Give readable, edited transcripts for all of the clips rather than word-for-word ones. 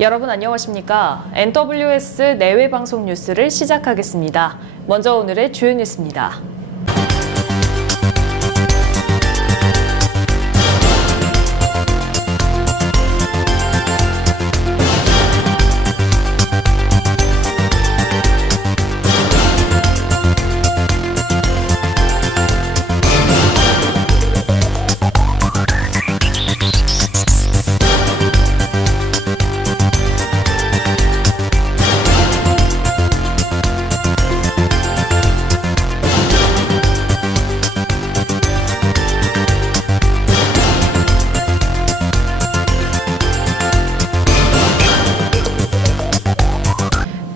여러분 안녕하십니까? NWS 내외 방송 뉴스를 시작하겠습니다. 먼저 오늘의 주요 뉴스입니다.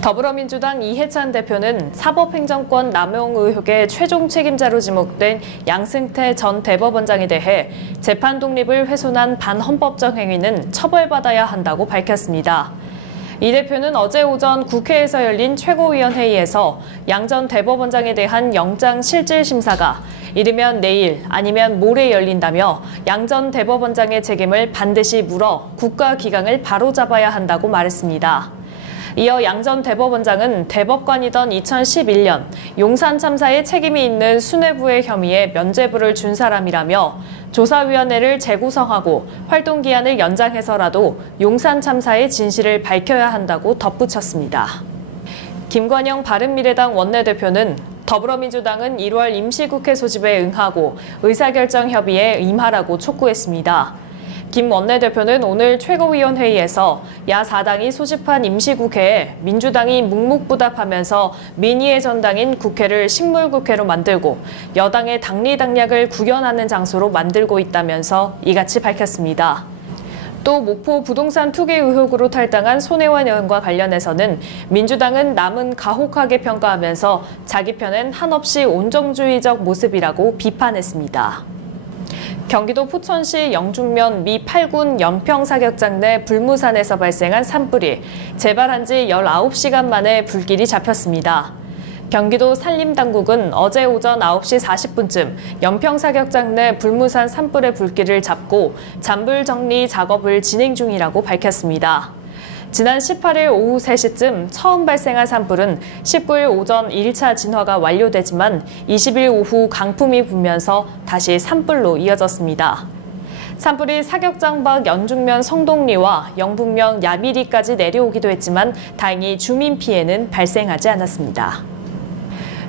더불어민주당 이해찬 대표는 사법행정권 남용 의혹의 최종 책임자로 지목된 양승태 전 대법원장에 대해 재판 독립을 훼손한 반헌법적 행위는 처벌받아야 한다고 밝혔습니다. 이 대표는 어제 오전 국회에서 열린 최고위원회의에서 양 전 대법원장에 대한 영장 실질 심사가 이르면 내일 아니면 모레 열린다며 양 전 대법원장의 책임을 반드시 물어 국가기강을 바로잡아야 한다고 말했습니다. 이어 양 전 대법원장은 대법관이던 2011년 용산 참사에 책임이 있는 수뇌부의 혐의에 면죄부를 준 사람이라며 조사위원회를 재구성하고 활동기한을 연장해서라도 용산 참사의 진실을 밝혀야 한다고 덧붙였습니다. 김관영 바른미래당 원내대표는 더불어민주당은 1월 임시국회 소집에 응하고 의사결정 협의에 임하라고 촉구했습니다. 김 원내대표는 오늘 최고위원회의에서 야4당이 소집한 임시국회에 민주당이 묵묵부답하면서 민의의 전당인 국회를 식물국회로 만들고 여당의 당리당략을 구현하는 장소로 만들고 있다면서 이같이 밝혔습니다. 또 목포 부동산 투기 의혹으로 탈당한 손혜원 의원과 관련해서는 민주당은 남은 가혹하게 평가하면서 자기 편엔 한없이 온정주의적 모습이라고 비판했습니다. 경기도 포천시 영준면 미 8군 연평사격장 내 불무산에서 발생한 산불이 재발한 지 19시간 만에 불길이 잡혔습니다. 경기도 산림당국은 어제 오전 9시 40분쯤 연평사격장 내 불무산 산불의 불길을 잡고 잔불 정리 작업을 진행 중이라고 밝혔습니다. 지난 18일 오후 3시쯤 처음 발생한 산불은 19일 오전 1차 진화가 완료되지만 20일 오후 강풍이 불면서 다시 산불로 이어졌습니다. 산불이 사격장 밖 연중면 성동리와 영북면 야미리까지 내려오기도 했지만 다행히 주민 피해는 발생하지 않았습니다.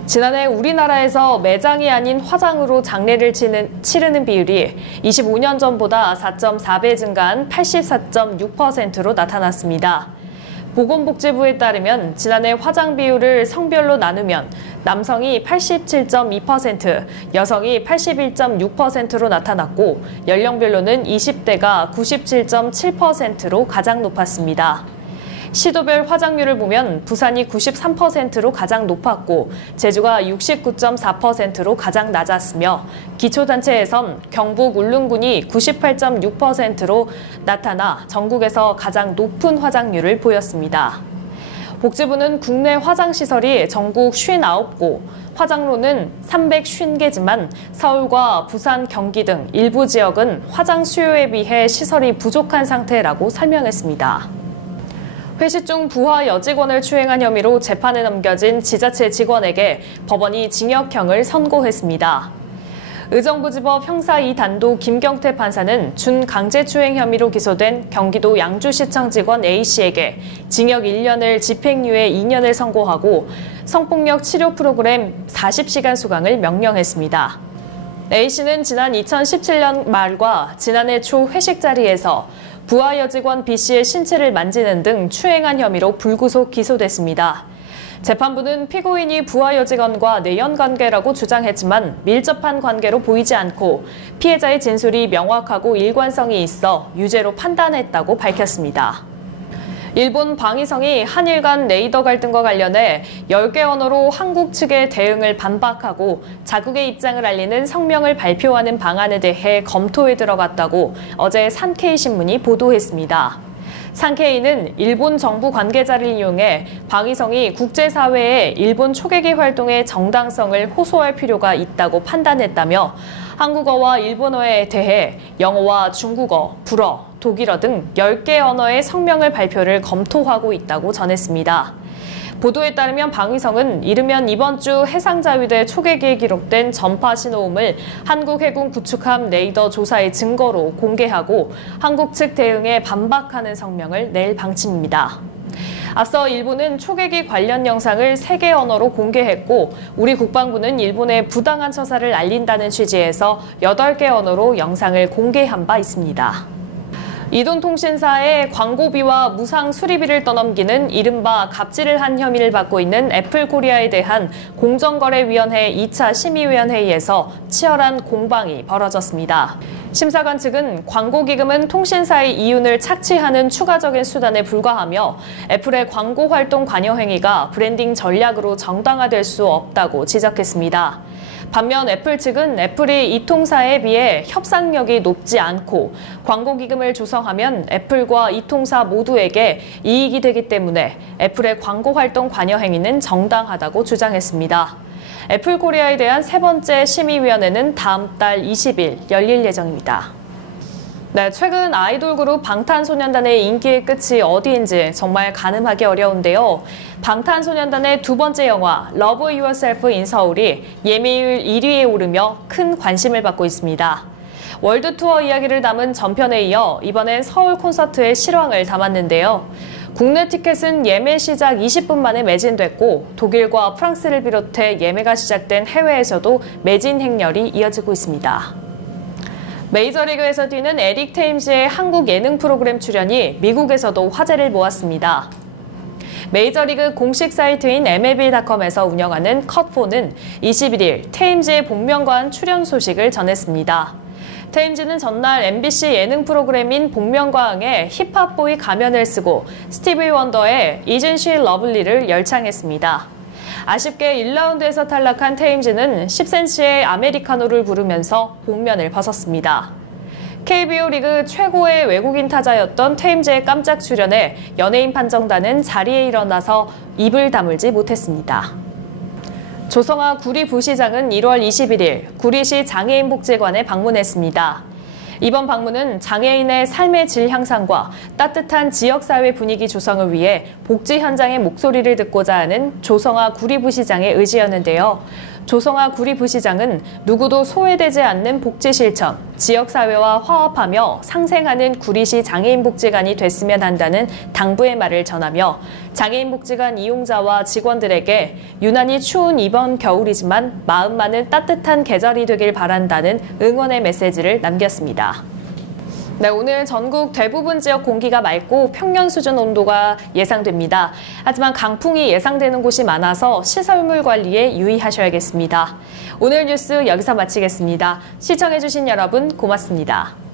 지난해 우리나라에서 매장이 아닌 화장으로 장례를 치르는 비율이 25년 전보다 4.4배 증가한 84.6%로 나타났습니다. 보건복지부에 따르면 지난해 화장 비율을 성별로 나누면 남성이 87.2%, 여성이 81.6%로 나타났고 연령별로는 20대가 97.7%로 가장 높았습니다. 시도별 화장률을 보면 부산이 93%로 가장 높았고 제주가 69.4%로 가장 낮았으며 기초단체에선 경북 울릉군이 98.6%로 나타나 전국에서 가장 높은 화장률을 보였습니다. 복지부는 국내 화장시설이 전국 59곳, 화장로는 350개지만 서울과 부산, 경기 등 일부 지역은 화장 수요에 비해 시설이 부족한 상태라고 설명했습니다. 회식 중 부하 여직원을 추행한 혐의로 재판에 넘겨진 지자체 직원에게 법원이 징역형을 선고했습니다. 의정부지법 형사 2단도 김경태 판사는 준강제추행 혐의로 기소된 경기도 양주시청 직원 A씨에게 징역 1년을 집행유예 2년을 선고하고 성폭력 치료 프로그램 40시간 수강을 명령했습니다. A씨는 지난 2017년 말과 지난해 초 회식 자리에서 부하 여직원 B씨의 신체를 만지는 등 추행한 혐의로 불구속 기소됐습니다. 재판부는 피고인이 부하 여직원과 내연관계라고 주장했지만 밀접한 관계로 보이지 않고 피해자의 진술이 명확하고 일관성이 있어 유죄로 판단했다고 밝혔습니다. 일본 방위성이 한일 간 레이더 갈등과 관련해 10개 언어로 한국 측의 대응을 반박하고 자국의 입장을 알리는 성명을 발표하는 방안에 대해 검토에 들어갔다고 어제 산케이신문이 보도했습니다. 산케이는 일본 정부 관계자를 이용해 방위성이 국제사회에 일본 초계기 활동의 정당성을 호소할 필요가 있다고 판단했다며 한국어와 일본어에 대해 영어와 중국어, 불어, 독일어 등 10개 언어의 성명을 발표를 검토하고 있다고 전했습니다. 보도에 따르면 방위성은 이르면 이번 주 해상자위대 초계기에 기록된 전파 신호음을 한국 해군 구축함 레이더 조사의 증거로 공개하고 한국 측 대응에 반박하는 성명을 낼 방침입니다. 앞서 일본은 초계기 관련 영상을 3개 언어로 공개했고 우리 국방부는 일본의 부당한 처사를 알린다는 취지에서 8개 언어로 영상을 공개한 바 있습니다. 이돈통신사의 광고비와 무상 수리비를 떠넘기는 이른바 갑질을 한 혐의를 받고 있는 애플코리아에 대한 공정거래위원회 2차 심의위원회의에서 치열한 공방이 벌어졌습니다. 심사관 측은 광고기금은 통신사의 이윤을 착취하는 추가적인 수단에 불과하며 애플의 광고활동 관여 행위가 브랜딩 전략으로 정당화될 수 없다고 지적했습니다. 반면 애플 측은 애플이 이 통사에 비해 협상력이 높지 않고 광고기금을 조성하면 애플과 이 통사 모두에게 이익이 되기 때문에 애플의 광고활동 관여 행위는 정당하다고 주장했습니다. 애플코리아에 대한 3번째 심의위원회는 다음 달 20일 열릴 예정입니다. 네, 최근 아이돌 그룹 방탄소년단의 인기의 끝이 어디인지 정말 가늠하기 어려운데요. 방탄소년단의 2번째 영화 Love Yourself in 서울이 예매율 1위에 오르며 큰 관심을 받고 있습니다. 월드 투어 이야기를 담은 전편에 이어 이번엔 서울 콘서트의 실황을 담았는데요. 국내 티켓은 예매 시작 20분 만에 매진됐고 독일과 프랑스를 비롯해 예매가 시작된 해외에서도 매진 행렬이 이어지고 있습니다. 메이저리그에서 뛰는 에릭 테임즈의 한국 예능 프로그램 출연이 미국에서도 화제를 모았습니다. 메이저리그 공식 사이트인 MLB.com에서 운영하는 컷4는 21일 테임즈의 복면가왕 출연 소식을 전했습니다. 테임즈는 전날 MBC 예능 프로그램인 복면가왕에 힙합보이 가면을 쓰고 스티비 원더의 Isn't She Lovely를 열창했습니다. 아쉽게 1라운드에서 탈락한 테임즈는 10cm의 아메리카노를 부르면서 복면을 벗었습니다. KBO 리그 최고의 외국인 타자였던 테임즈의 깜짝 출연에 연예인 판정단은 자리에 일어나서 입을 다물지 못했습니다. 조성아 구리부시장은 1월 21일 구리시 장애인복지관에 방문했습니다. 이번 방문은 장애인의 삶의 질 향상과 따뜻한 지역사회 분위기 조성을 위해 복지 현장의 목소리를 듣고자 하는 조성아 구리부시장의 의지였는데요. 조성아 구리부시장은 누구도 소외되지 않는 복지 실천, 지역사회와 화합하며 상생하는 구리시 장애인복지관이 됐으면 한다는 당부의 말을 전하며 장애인복지관 이용자와 직원들에게 유난히 추운 이번 겨울이지만 마음만은 따뜻한 계절이 되길 바란다는 응원의 메시지를 남겼습니다. 네, 오늘 전국 대부분 지역 공기가 맑고 평년 수준 온도가 예상됩니다. 하지만 강풍이 예상되는 곳이 많아서 시설물 관리에 유의하셔야겠습니다. 오늘 뉴스 여기서 마치겠습니다. 시청해주신 여러분 고맙습니다.